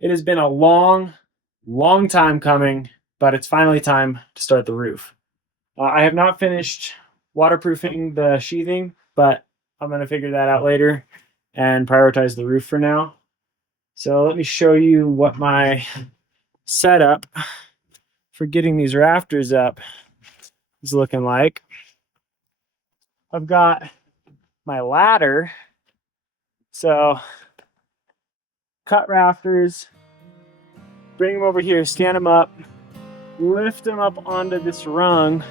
It has been a long, long time coming, but it's finally time to start the roof. I have not finished waterproofing the sheathing, but I'm going to figure that out later and prioritize the roof for now. So let me show you what my setup for getting these rafters up is looking like. I've got my ladder. So cut rafters, bring them over here, stand them up, lift them up onto this rung,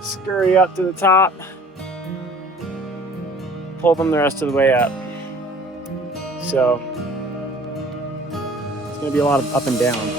scurry up to the top, pull them the rest of the way up. So it's going to be a lot of up and down.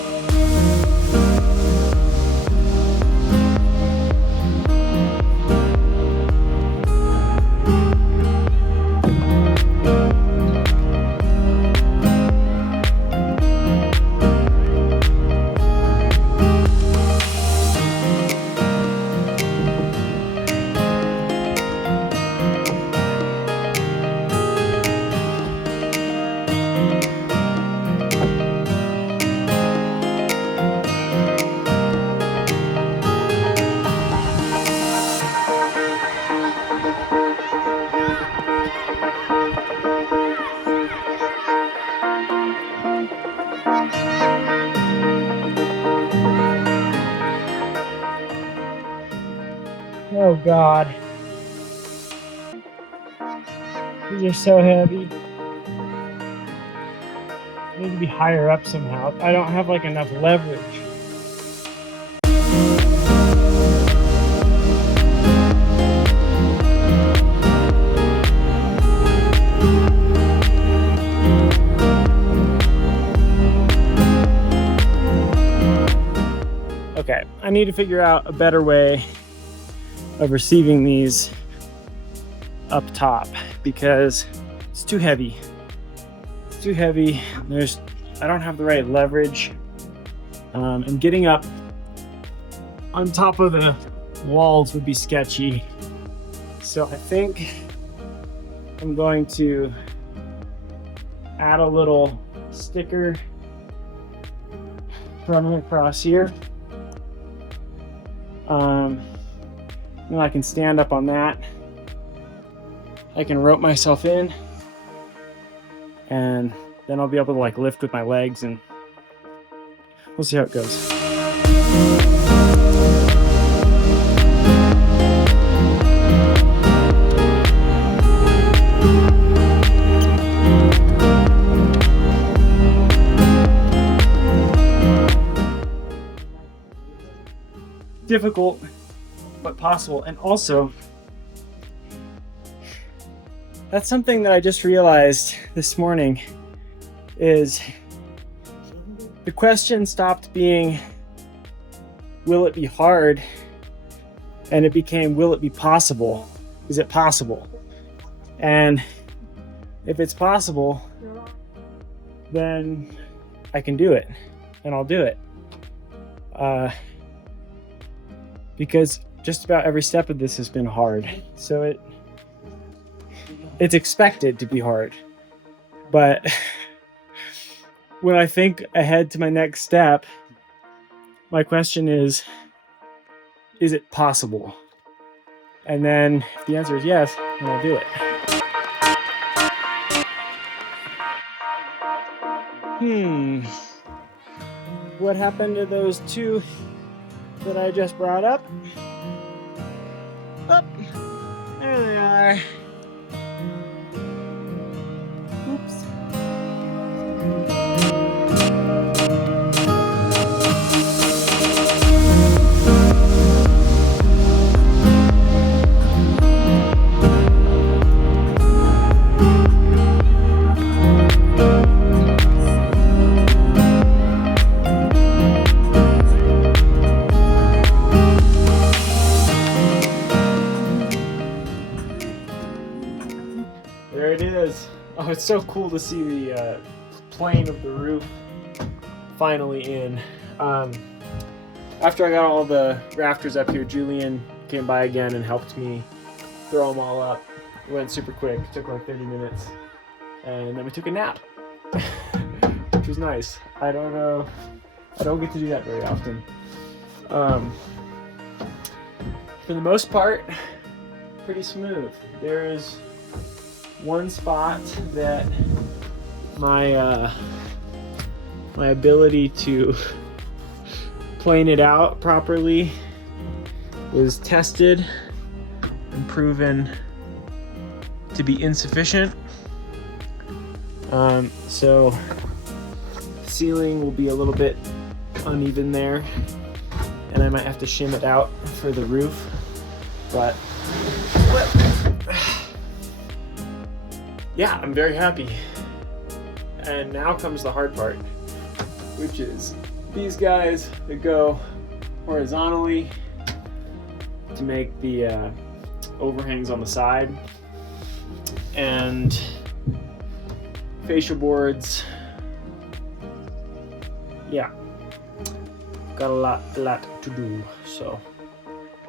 Oh God, these are so heavy. I need to be higher up somehow. I don't have like enough leverage. Okay, I need to figure out a better way of receiving these up top because it's too heavy. It's too heavy. I don't have the right leverage. And getting up on top of the walls would be sketchy. So I think I'm going to add a little sticker running across here. Then I can stand up on that. I can rope myself in, and then I'll be able to like lift with my legs, and we'll see how it goes. Difficult, but possible. And also, that's something that I just realized this morning is the question stopped being, will it be hard? And it became, will it be possible? Is it possible? And if it's possible, then I can do it, and I'll do it. Because just about every step of this has been hard. So it's expected to be hard. But when I think ahead to my next step, my question is it possible? And then if the answer is yes, then I'll do it. What happened to those two that I just brought up? Oh, there they are. Oops. There it is. Oh, it's so cool to see the plane of the roof finally in. After I got all the rafters up here, Julian came by again and helped me throw them all up. It went super quick. It took like 30 minutes. And then we took a nap, which was nice. I don't get to do that very often. For the most part, pretty smooth. There is one spot that my ability to plane it out properly was tested and proven to be insufficient. So the ceiling will be a little bit uneven there, and I might have to shim it out for the roof, but yeah, I'm very happy. And now comes the hard part, which is these guys that go horizontally to make the overhangs on the side, and fascia boards. Yeah, got a lot to do. So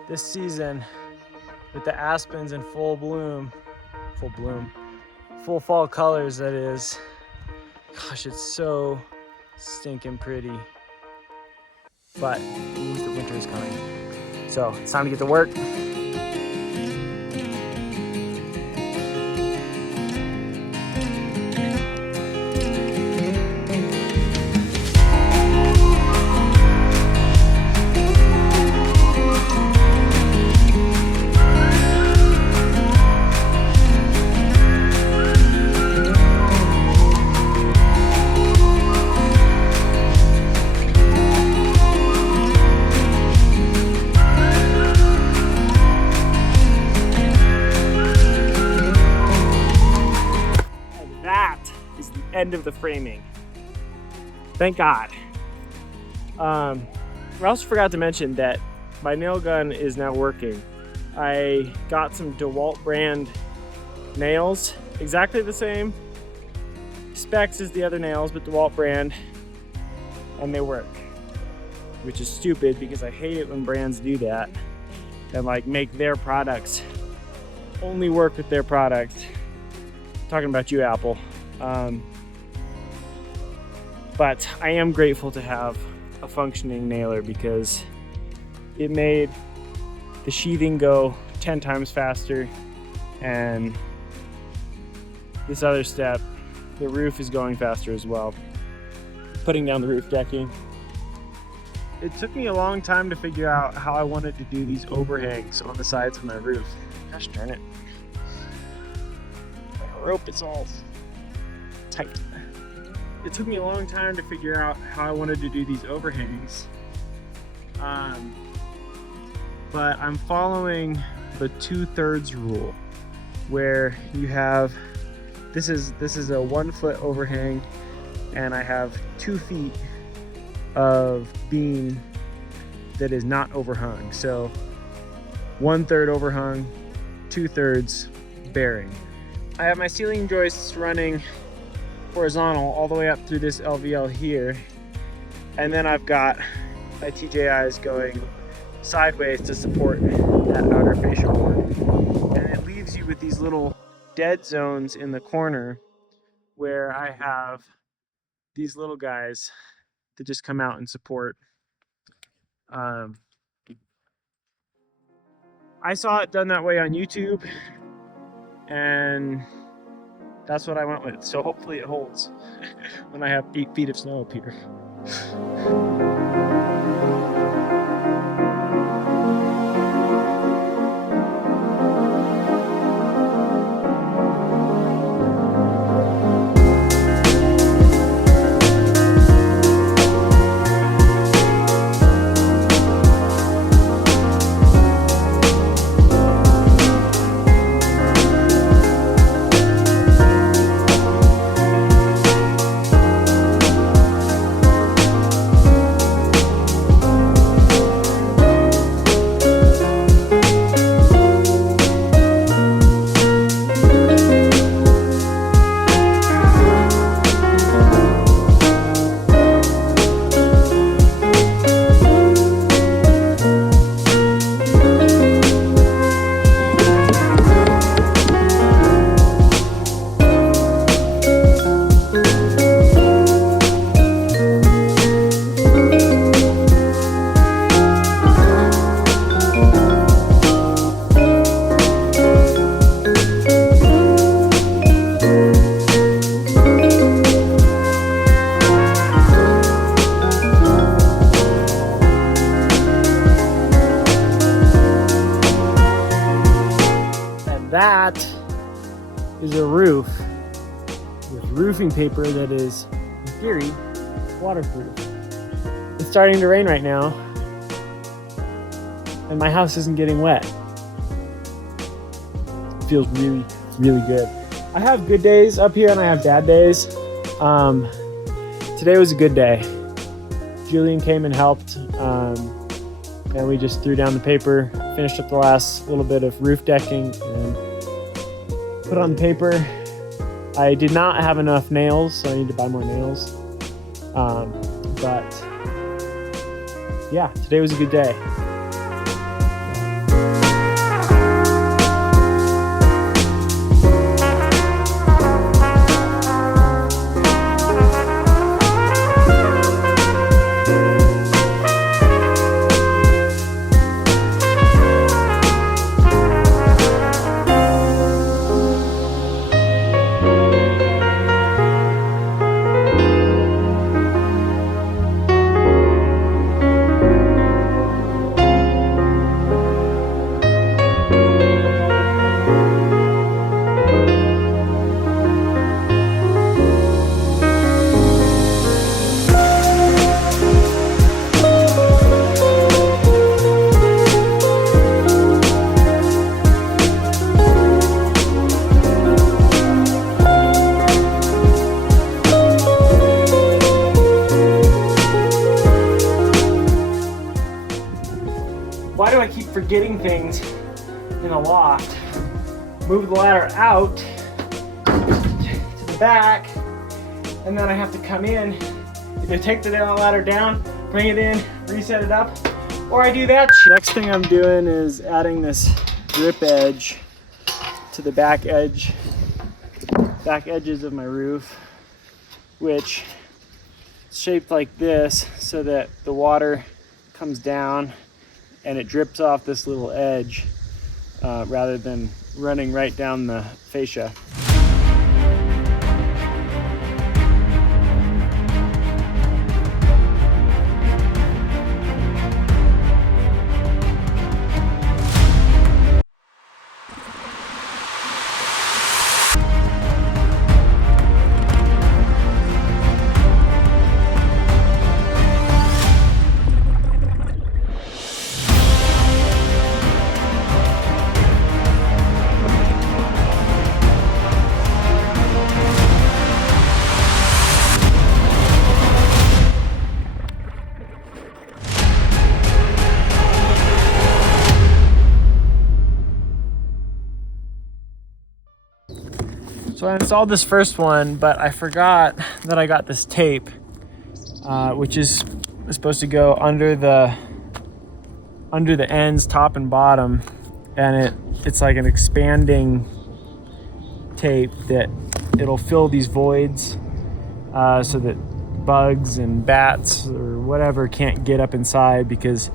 this season, with the aspens in full fall colors, that is, gosh, it's so stinking pretty, but it means that winter is coming. So it's time to get to work. End of the framing. Thank God. I also forgot to mention that my nail gun is now working. I got some DeWalt brand nails, exactly the same specs as the other nails, but DeWalt brand, and they work, which is stupid because I hate it when brands do that and like make their products only work with their product. I'm talking about you, Apple. But I am grateful to have a functioning nailer because it made the sheathing go 10 times faster, and this other step, the roof is going faster as well. Putting down the roof decking. It took me a long time to figure out how I wanted to do these overhangs on the sides of my roof. Gosh darn it. Like a rope, it's all tight. It took me a long time to figure out how I wanted to do these overhangs. But I'm following the 2/3 rule, where you have, this is a 1 foot overhang, and I have 2 feet of beam that is not overhung. So 1/3 overhung, 2/3 bearing. I have my ceiling joists running horizontal all the way up through this LVL here, and then I've got my TJIs going sideways to support that outer fascia board, and it leaves you with these little dead zones in the corner where I have these little guys that just come out and support. I saw it done that way on YouTube, and that's what I went with. So hopefully it holds when I have 8 feet of snow up here. roofing paper that is, in theory, waterproof. It's starting to rain right now, and my house isn't getting wet. It feels really, really good. I have good days up here and I have bad days. Today was a good day. Julian came and helped, and we just threw down the paper, finished up the last little bit of roof decking, and put on the paper. I did not have enough nails, so I need to buy more nails. But yeah, today was a good day. Why do I keep forgetting things in a loft? Move the ladder out to the back, and then I have to come in, either take the ladder down, bring it in, reset it up, or I do that shit. Next thing I'm doing is adding this drip edge to the back edges of my roof, which is shaped like this so that the water comes down and it drips off this little edge rather than running right down the fascia. So I installed this first one, but I forgot that I got this tape, which is supposed to go under the ends, top and bottom, and it's like an expanding tape that it'll fill these voids so that bugs and bats or whatever can't get up inside, because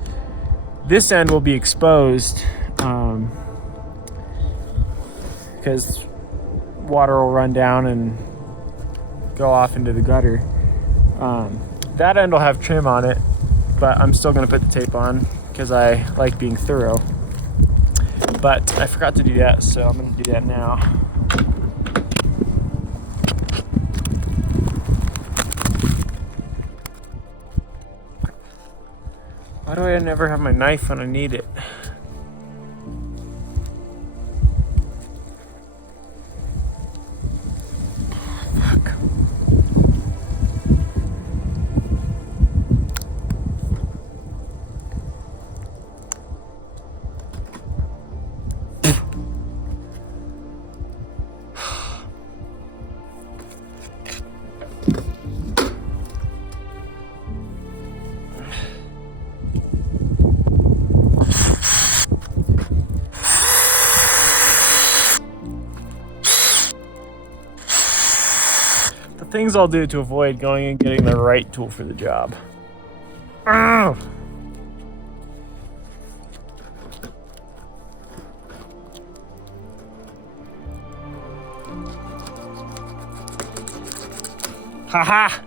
this end will be exposed because water will run down and go off into the gutter. That end will have trim on it, but I'm still going to put the tape on because I like being thorough. But I forgot to do that, so I'm going to do that now. Why do I never have my knife when I need it? Things I'll do to avoid going and getting the right tool for the job. Ugh. Haha!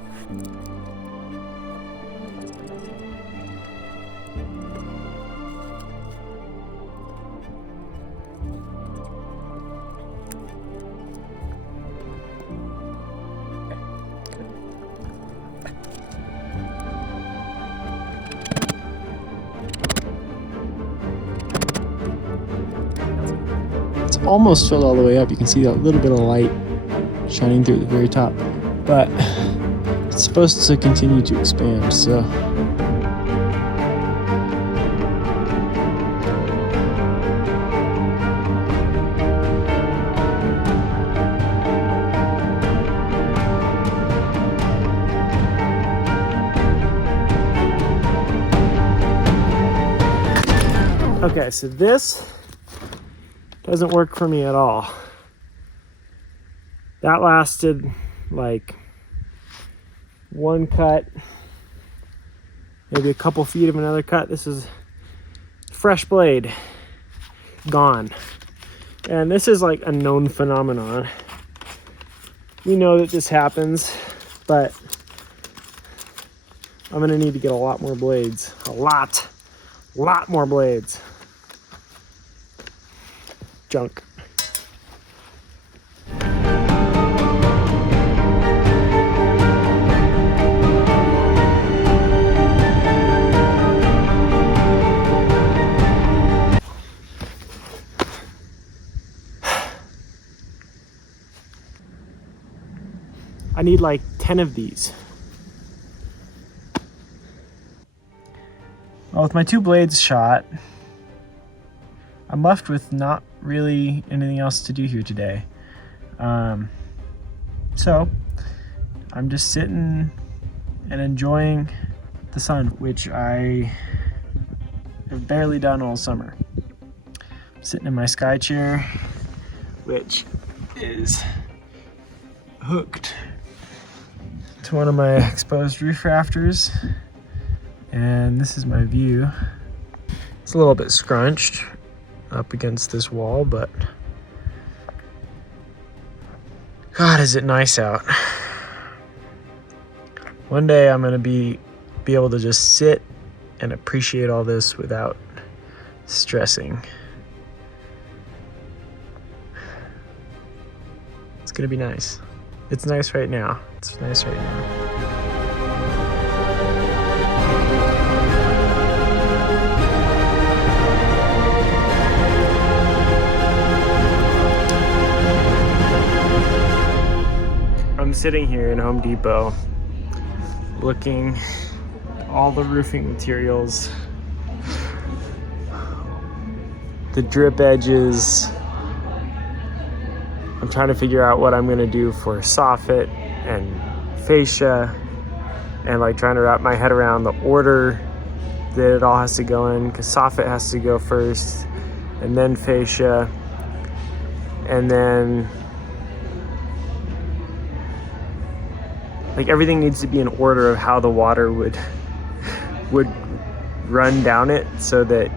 almost filled all the way up. You can see that little bit of light shining through at the very top, but it's supposed to continue to expand, so okay, so this doesn't work for me at all. That lasted like one cut, maybe a couple feet of another cut. This is fresh blade, gone. And this is like a known phenomenon. We know that this happens, but I'm gonna need to get a lot more blades. A lot more blades. Junk. I need like 10 of these. Well, with my 2 blades shot, I'm left with not really anything else to do here today. So I'm just sitting and enjoying the sun, which I have barely done all summer. I'm sitting in my sky chair, which is hooked to one of my exposed roof rafters, and this is my view. It's a little bit scrunched up against this wall, but God, is it nice out. One day I'm gonna be able to just sit and appreciate all this without stressing. It's gonna be nice. It's nice right now. It's nice right now. I'm sitting here in Home Depot looking at all the roofing materials, the drip edges. I'm trying to figure out what I'm gonna do for soffit and fascia, and like trying to wrap my head around the order that it all has to go in, because soffit has to go first and then fascia, and then like everything needs to be in order of how the water would run down it, so that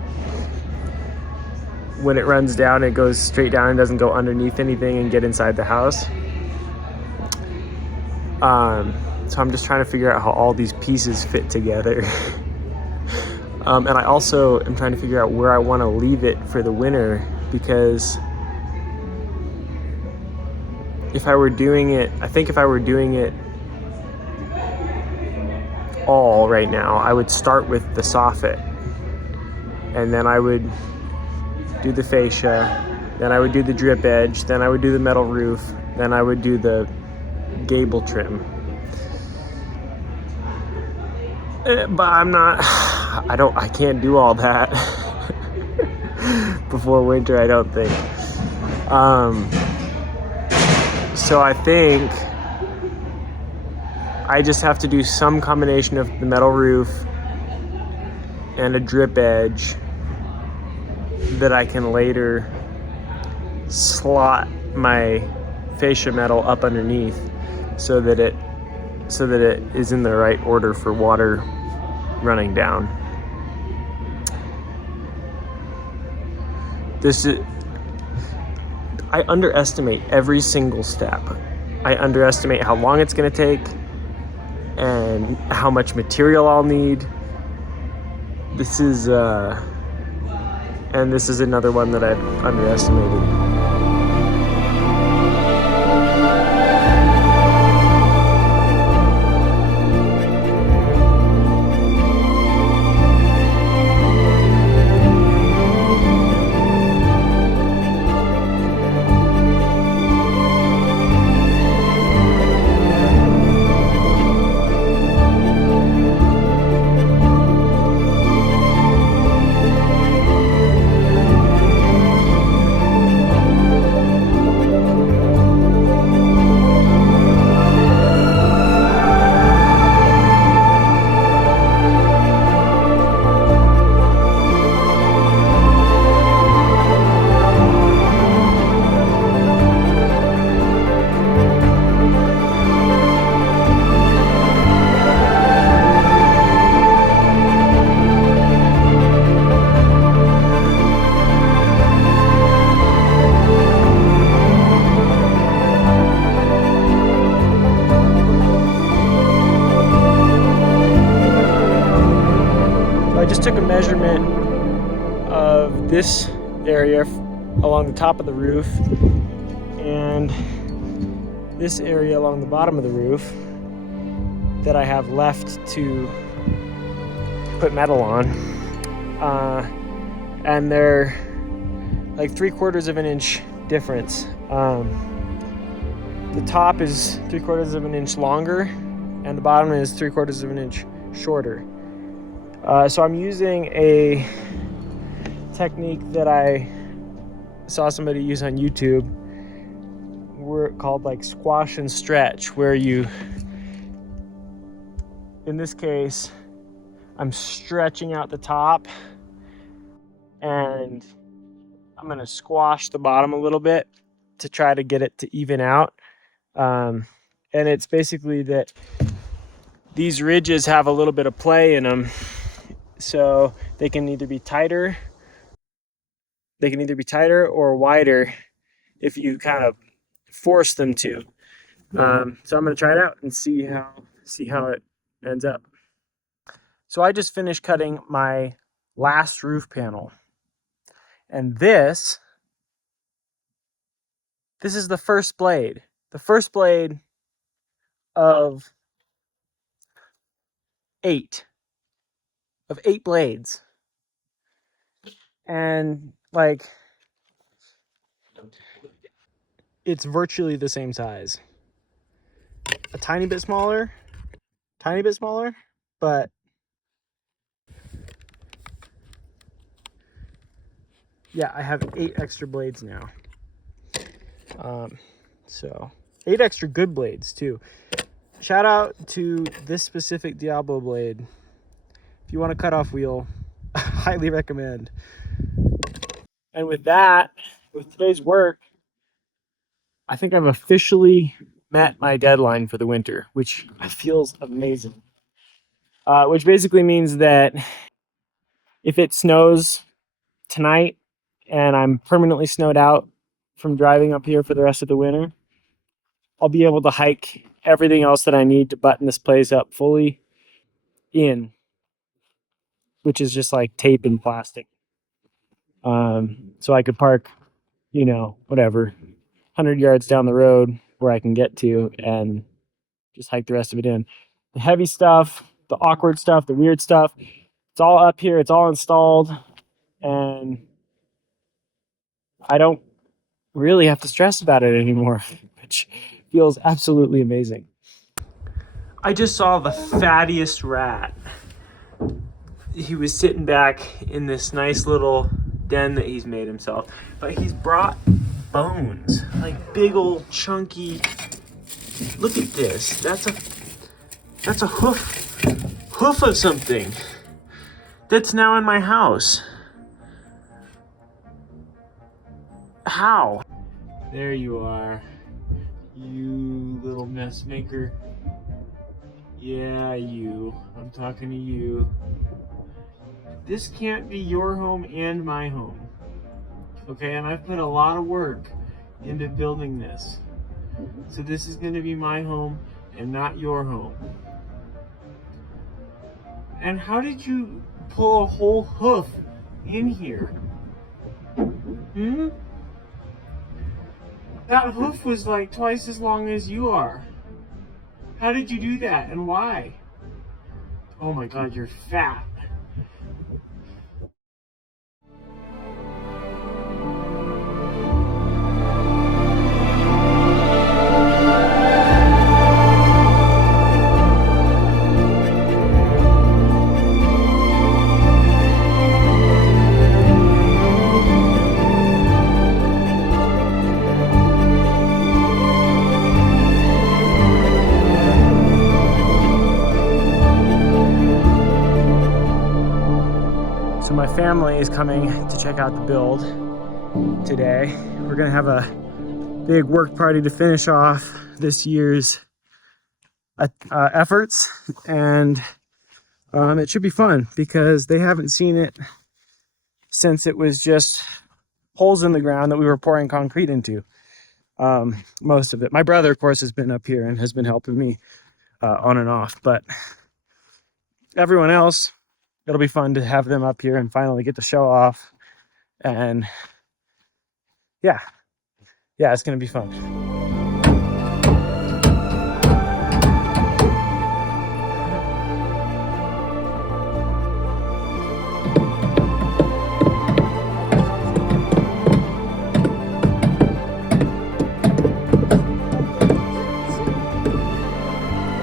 when it runs down, it goes straight down and doesn't go underneath anything and get inside the house. So I'm just trying to figure out how all these pieces fit together. And I also am trying to figure out where I want to leave it for the winter, because if I were doing it, I think if I were doing it all right now, I would start with the soffit, and then I would do the fascia, then I would do the drip edge, then I would do the metal roof, then I would do the gable trim. But I can't do all that before winter, I don't think. So I think I just have to do some combination of the metal roof and a drip edge that I can later slot my fascia metal up underneath, so that it is in the right order for water running down. I underestimate every single step. I underestimate how long it's going to take and how much material I'll need. This is another one that I've underestimated. I just took a measurement of this area along the top of the roof and this area along the bottom of the roof that I have left to put metal on. And they're like 3/4 of an inch difference. The top is 3/4 of an inch longer and the bottom is 3/4 of an inch shorter. So I'm using a technique that I saw somebody use on YouTube. We're called like squash and stretch, where you, in this case, I'm stretching out the top and I'm gonna squash the bottom a little bit to try to get it to even out. And it's basically that these ridges have a little bit of play in them, so they can either be tighter or wider if you kind of force them to. So I'm gonna try it out and see how it ends up. So I just finished cutting my last roof panel, and this is the first blade of eight blades. And like, it's virtually the same size, a tiny bit smaller, but yeah, I have 8 extra blades now. So 8 extra good blades too. Shout out to this specific Diablo blade. If you want a cutoff wheel, highly recommend. And with that, with today's work, I think I've officially met my deadline for the winter, which feels amazing. Which basically means that if it snows tonight and I'm permanently snowed out from driving up here for the rest of the winter, I'll be able to hike everything else that I need to button this place up fully in, which is just like tape and plastic. So I could park, whatever, 100 yards down the road where I can get to and just hike the rest of it in. The heavy stuff, the awkward stuff, the weird stuff, it's all up here, it's all installed, and I don't really have to stress about it anymore, which feels absolutely amazing. I just saw the fattiest rat. He was sitting back in this nice little den that he's made himself, but he's brought bones, like big old chunky. Look at this. That's a hoof of something that's now in my house. How? There you are, you little mess maker. Yeah, you. I'm talking to you. This can't be your home and my home. Okay, and I've put a lot of work into building this. So this is gonna be my home and not your home. And how did you pull a whole hoof in here? That hoof was like twice as long as you are. How did you do that and why? Oh my God, you're fat. So my family is coming to check out the build today. We're gonna have a big work party to finish off this year's efforts, and it should be fun because they haven't seen it since it was just holes in the ground that we were pouring concrete into. Most of it. My brother, of course, has been up here and has been helping me on and off, but everyone else it'll be fun to have them up here and finally get to show off. And yeah, it's gonna be fun.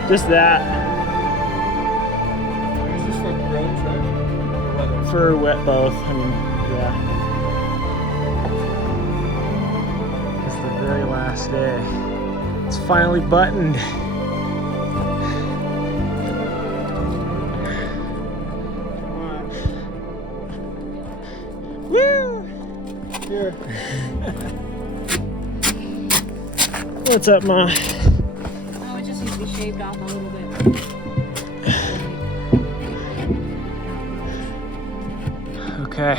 Just that. Is this for road trip or weather? For wet both. I mean, yeah. It's the very last day. It's finally buttoned. Woo! Here. What's up, Ma? Oh, it just needs to be shaved off a little bit. Okay.